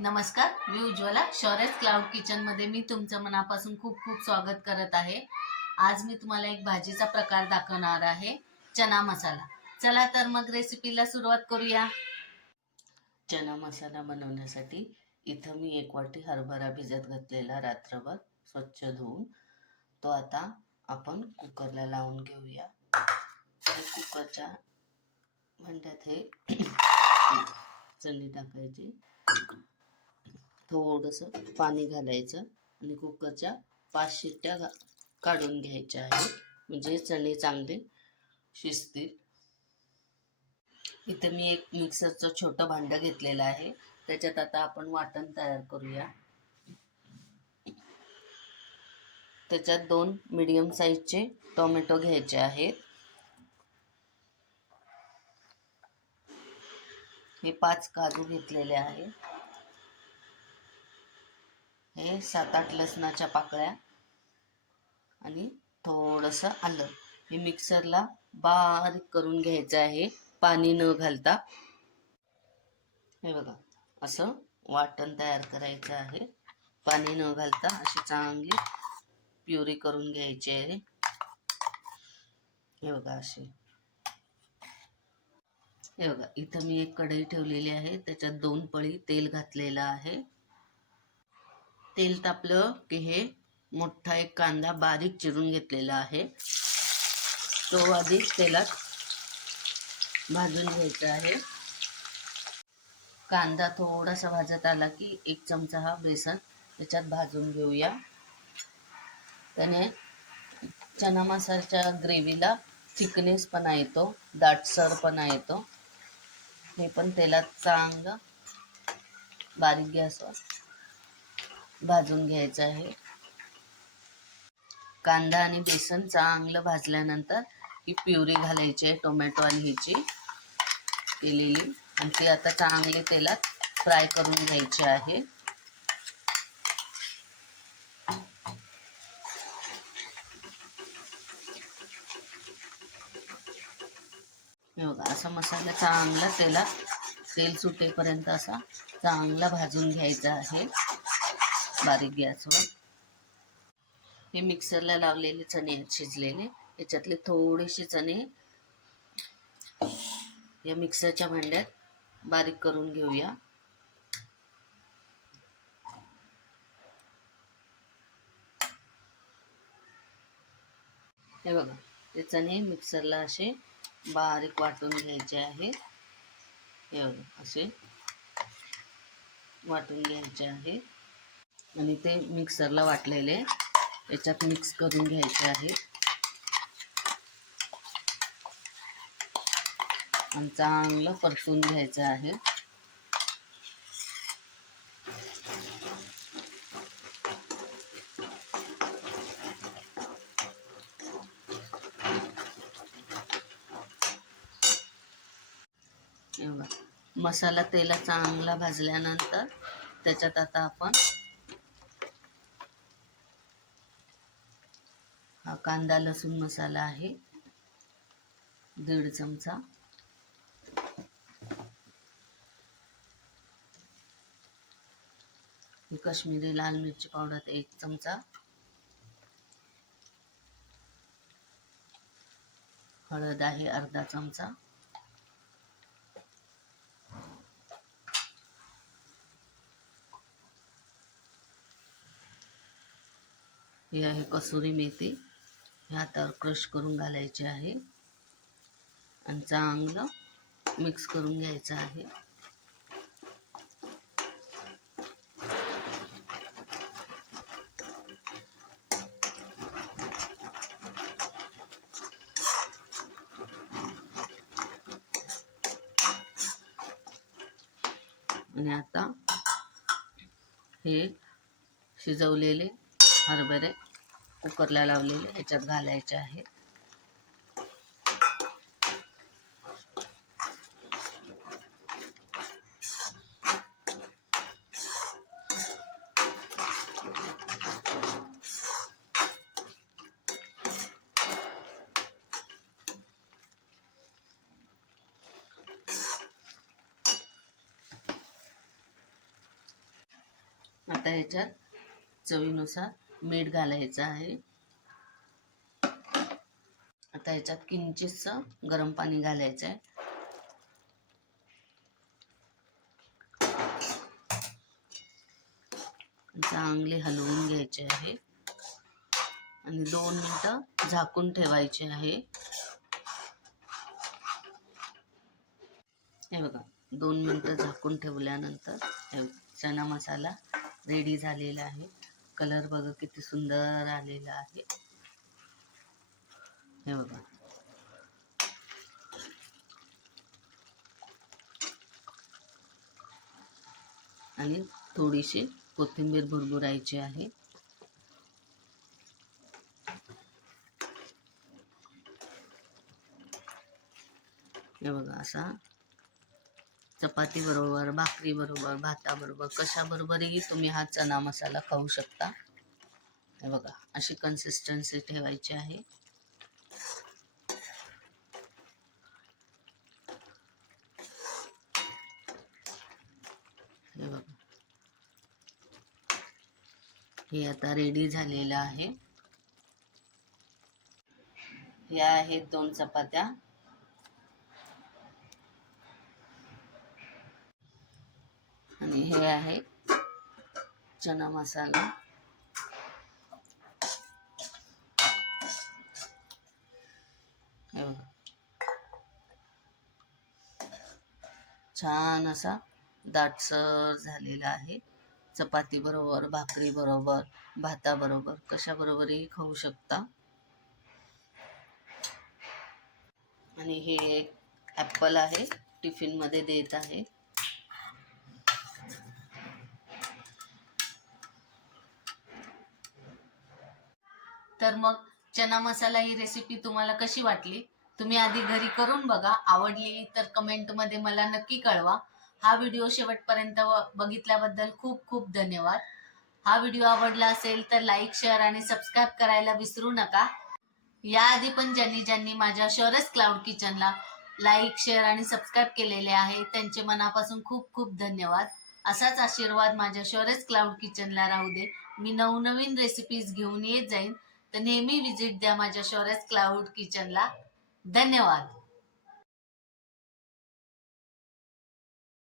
नमस्कार, मी Ujjwala शौर्यस cloud kitchen मध्ये मी तुमचं मनापासून खूप खूप स्वागत करत आहे। आज मी तुम्हाला एक भाजीचा प्रकार दाखवणार आहे, चना मसाला। चला तर मग रेसिपीला सुरुवात करूया। चना मसाला बनवण्यासाठी इथं मी 1 वाटी हरभरा भिजत घातलेला रात्रभर स्वच्छ धुवून तो आता आपण कुकरला लावून घेऊया। कुकरच्या भांड्यात हे चणे टाकायचे, थोडंसं पाणी घालायचं आणि कुकरच्या 5 शिट्ट्या काढून घ्यायच्या आहेत, म्हणजे चणे चांगले शिजतील। इथे मी एक मिक्सरचं छोटं भांडं घेतलेलं आहे, त्याच्यात आता आपण वाटण तयार करूया। त्याच्यात 2 मीडियम साईजचे टोमॅटो घ्यायचे आहेत। हे 5 काजू घेतलेले आहेत। हे 7-8 लसणाच्या पाकळ्या आणि थोडंसं आलं। हे मिक्सरला बारीक करून घ्यायचं आहे, पाणी न घालता। हे बघा, असं वाटण तयार करायचं आहे, पाणी न घालता अशी चांगली प्युरी करून घ्यायची आहे। हे बघा अशी। हे बघा, इथं मी एक कढई ठेवलेली आहे, त्याच्यात 2 पळी तेल घातलेलं आहे। तेल तापलं की हे मोठा एक कांदा बारीक चिरून घेतलेला आहे, तो आधी तेलात भाजून घ्यायचा आहे। कांदा थोडासा भाजत आला की 1 चमचा हा बेसन त्याच्यात भाजून घेऊया। त्याने चना मसाल्याच्या ग्रेव्हीला थिकनेसपणा येतो, दाटसरपणा येतो। हे पण तेलात चांगलं बारीक गॅसवर भाजून घ्यायचं आहे। कांदा आणि बेसन चांगलं भाजल्यानंतर ही प्युरी घालायची आहे, टोमॅटो आणि ह्याची केलेली, आणि ती आता चांगले तेलात फ्राय करून घ्यायची आहे। हे बघा, असा मसाला चांगला तेल सुटेपर्यंत असा चांगला भाजून घ्यायचा आहे बारीक गॅसवर। हे मिक्सरला लावलेले चणे शिजलेले, याच्यातले थोडेसे चणे या मिक्सरच्या भांड्यात बारीक करून घेऊया। हे बघा, ते चणे मिक्सरला असे बारीक वाटून घ्यायचे आहेत। हे बघा, असे वाटून घ्यायचे आहे आणि ते मिक्सरला वाटलेले याच्यात मिक्स करून घ्यायचे आहे आणि चांगलं परतून घ्यायचं आहे। मसाला तेलात चांगला भाजल्यानंतर त्याच्यात आता आपण हा कांदा लसूण मसाला आहे 1.5 चमचा, काश्मीरी लाल मिरची पावडर 1 चमचा, हळद आहे अर्धा चमचा, हे आहे कसुरी मेथी, हे हातावर क्रश करून घालायचे आहे आणि चांगलं मिक्स करून घ्यायचं आहे। आणि आता हे शिजवलेले हरभरे कुकरला लावलेले याच्यात घालायचे आहे। आता ह्याच्यात चवीनुसार मीठ घालायचं आहे. आता ह्याच्यात किंचितसं गरम पाणी घालायचं आहे. चांगले हलवून घ्यायचे आहे आणि 2 मिनिटं झाकून ठेवायचे आहे. हे बघा, 2 मिनिटं झाकून ठेवल्यानंतर चना मसाला रेडी झालेला आहे. कलर बघा किती सुंदर आलेला आहे. हे बघा, आणि थोडीशी कोथिंबीर भुरभुरायची आहे. हे बघा, असा चपाती बरोबर, भाकरी बरोबर, भाताबरोबर, कशाबरोबरही तुम्ही हा चना मसाला खाऊ शकता. हे बघा, अशी कन्सिस्टन्सी ठेवायची आहे. हे बघा, हे आता रेडी झालेलं आहे. या आहेत 2 चपात्या. आणि हे आहे चना मसाला. हे बघा, छान असा दाटसर झालेला आहे. चपाती बरोबर, भाकरी बरोबर, भाताबरोबर, कशाबरोबरही खाऊ शकता. आणि हे एक ॲपल आहे, टिफिनमध्ये देत आहे. तर मग चना मसाला ही रेसिपी तुम्हाला कशी वाटली? तुम्ही आधी घरी करून बघा. आवडली तर कमेंटमध्ये मला नक्की कळवा. हा व्हिडिओ शेवटपर्यंत बघितल्याबद्दल खूप खूप धन्यवाद. हा व्हिडिओ आवडला असेल तर लाईक, शेअर आणि सबस्क्राईब करायला विसरू नका. याआधी पण ज्यांनी माझ्या शौर्यस क्लाउड किचनला लाईक, शेअर आणि सबस्क्राईब केलेले आहे त्यांचे मनापासून खूप खूप धन्यवाद. असाच आशीर्वाद माझ्या शौर्यस क्लाउड किचनला राहू दे. मी नवनवीन रेसिपीज घेऊन येत जाईन. तर नेहमी विजिट द्या माझ्या शौर्यस क्लाउड किचनला. धन्यवाद.